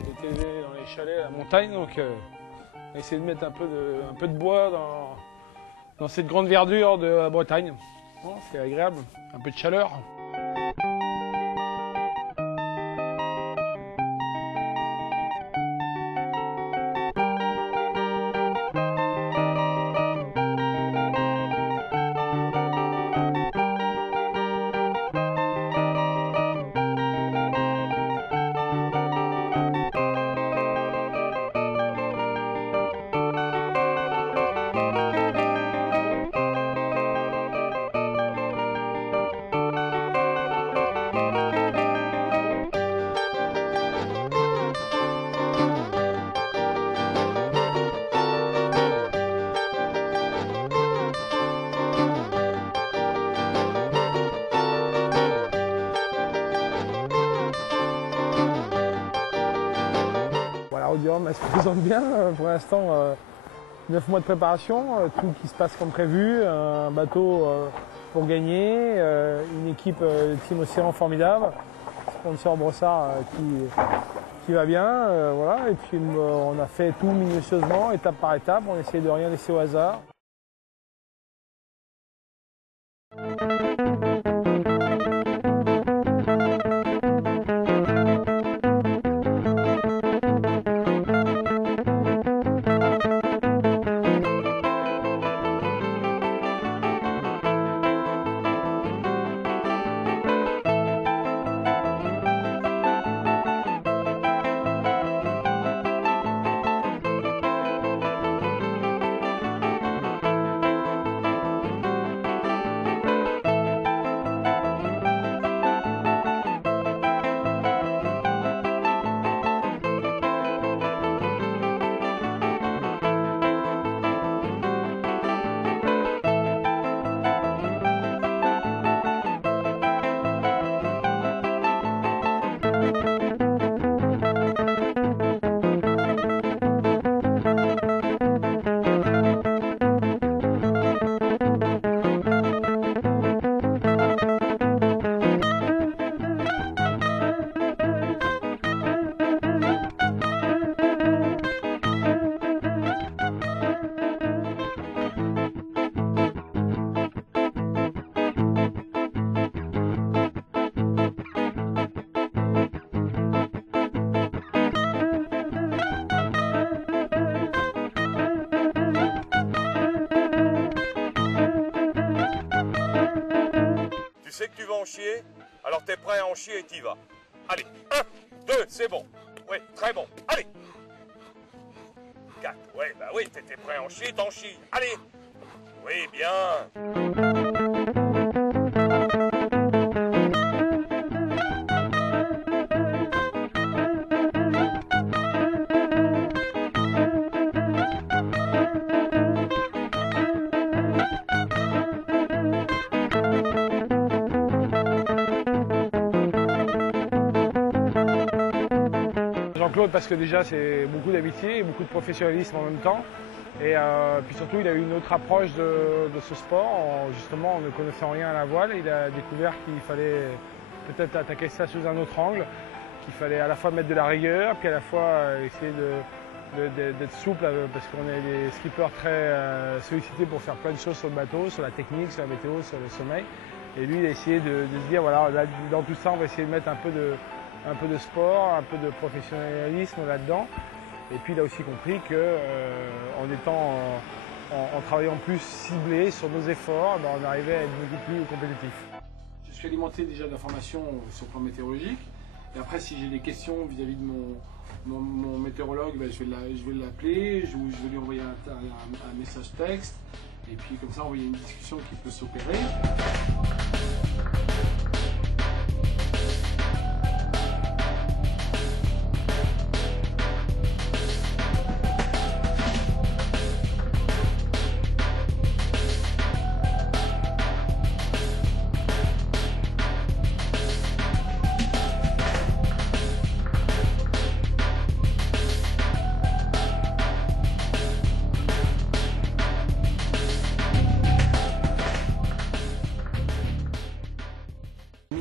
J'ai été élevé dans les chalets à la montagne, donc on a essayé de mettre un peu de bois dans cette grande verdure de la Bretagne. Bon, c'est agréable, un peu de chaleur. Elle se présente bien pour l'instant, 9 mois de préparation, tout qui se passe comme prévu, un bateau pour gagner, une équipe Team Océan formidable, sponsor Brossard qui va bien, voilà. Et puis on a fait tout minutieusement, étape par étape, on essaie de rien laisser au hasard. Tu sais que tu vas en chier, alors t'es prêt à en chier et t'y vas. Allez, 1, 2, c'est bon. Oui, très bon. Allez. 4, ouais, bah oui, t'étais prêt à en chier, t'en chies. Allez. Oui, bien. Jean-Claude, parce que déjà c'est beaucoup d'amitié et beaucoup de professionnalisme en même temps. Et puis surtout, il a eu une autre approche de ce sport. Justement, en ne connaissant rien à la voile, il a découvert qu'il fallait peut-être attaquer ça sous un autre angle, qu'il fallait à la fois mettre de la rigueur, puis à la fois essayer d'être souple, parce qu'on est des skippers très sollicités pour faire plein de choses sur le bateau, sur la technique, sur la météo, sur le sommeil. Et lui, il a essayé de se dire, voilà, là, dans tout ça, on va essayer de mettre un peu de sport, un peu de professionnalisme là-dedans. Et puis il a aussi compris en travaillant plus ciblé sur nos efforts, on arrivait à être beaucoup plus compétitif. Je suis alimenté déjà d'informations sur le plan météorologique. Et après, si j'ai des questions vis-à-vis de mon météorologue, je vais l'appeler, je vais lui envoyer un message texte. Et puis comme ça, il y a une discussion qui peut s'opérer.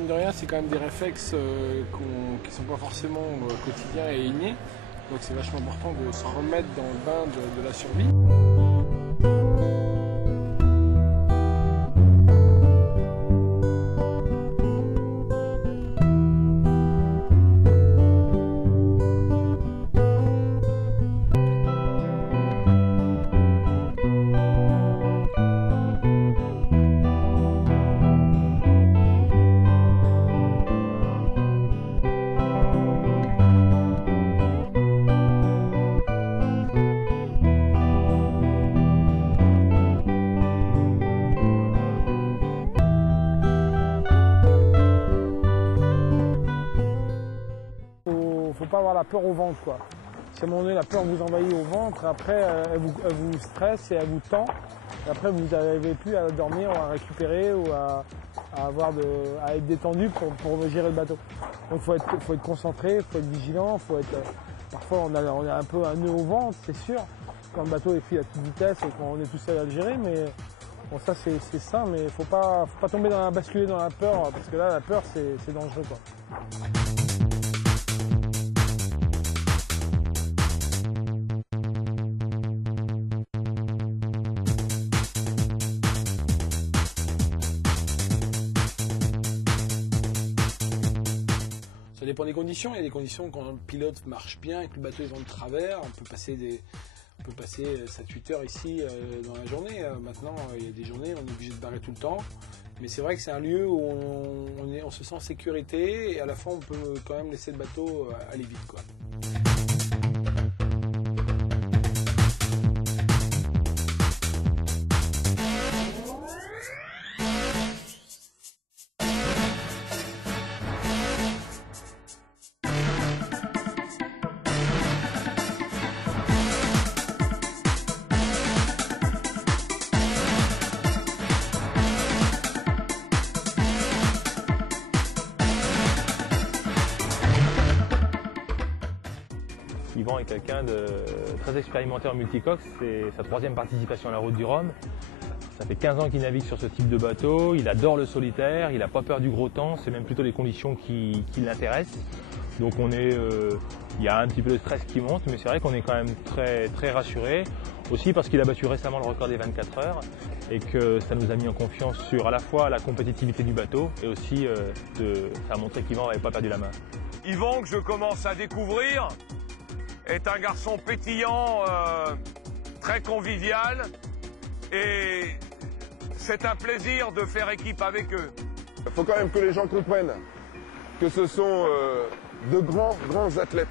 mine de rien, c'est quand même des réflexes qui ne sont pas forcément quotidiens et innés. Donc c'est vachement important de se remettre dans le bain de la survie. Faut pas avoir la peur au ventre, quoi. Si à un moment donné la peur vous envahit au ventre, après elle vous stresse et elle vous tend. Et après vous n'arrivez plus à dormir ou à récupérer ou à être détendu pour gérer le bateau. Donc faut être concentré, faut être vigilant, parfois on a un peu un nœud au ventre, c'est sûr, quand le bateau est pris à toute vitesse et qu'on est tout seul à le gérer, mais bon ça c'est sain, mais faut pas tomber basculer dans la peur, parce que là la peur c'est dangereux, quoi. Ça dépend des conditions. Il y a des conditions quand le pilote marche bien et que le bateau est en travers. On peut passer 7-8 heures ici dans la journée. Maintenant, il y a des journées où on est obligé de barrer tout le temps. Mais c'est vrai que c'est un lieu où on se sent en sécurité et à la fois on peut quand même laisser le bateau aller vite, quoi. Yvan est quelqu'un de très expérimenté en multicoque, c'est sa 3e participation à la Route du Rhum. Ça fait 15 ans qu'il navigue sur ce type de bateau, il adore le solitaire, il n'a pas peur du gros temps, c'est même plutôt les conditions qui l'intéressent. Donc il y a un petit peu de stress qui monte, mais c'est vrai qu'on est quand même très rassuré. Aussi parce qu'il a battu récemment le record des 24 heures et que ça nous a mis en confiance sur à la fois la compétitivité du bateau et aussi ça a montré qu'Yvan n'avait pas perdu la main. Yvan, que je commence à découvrir, est un garçon pétillant, très convivial, et c'est un plaisir de faire équipe avec eux. Il faut quand même que les gens comprennent que ce sont de grands athlètes.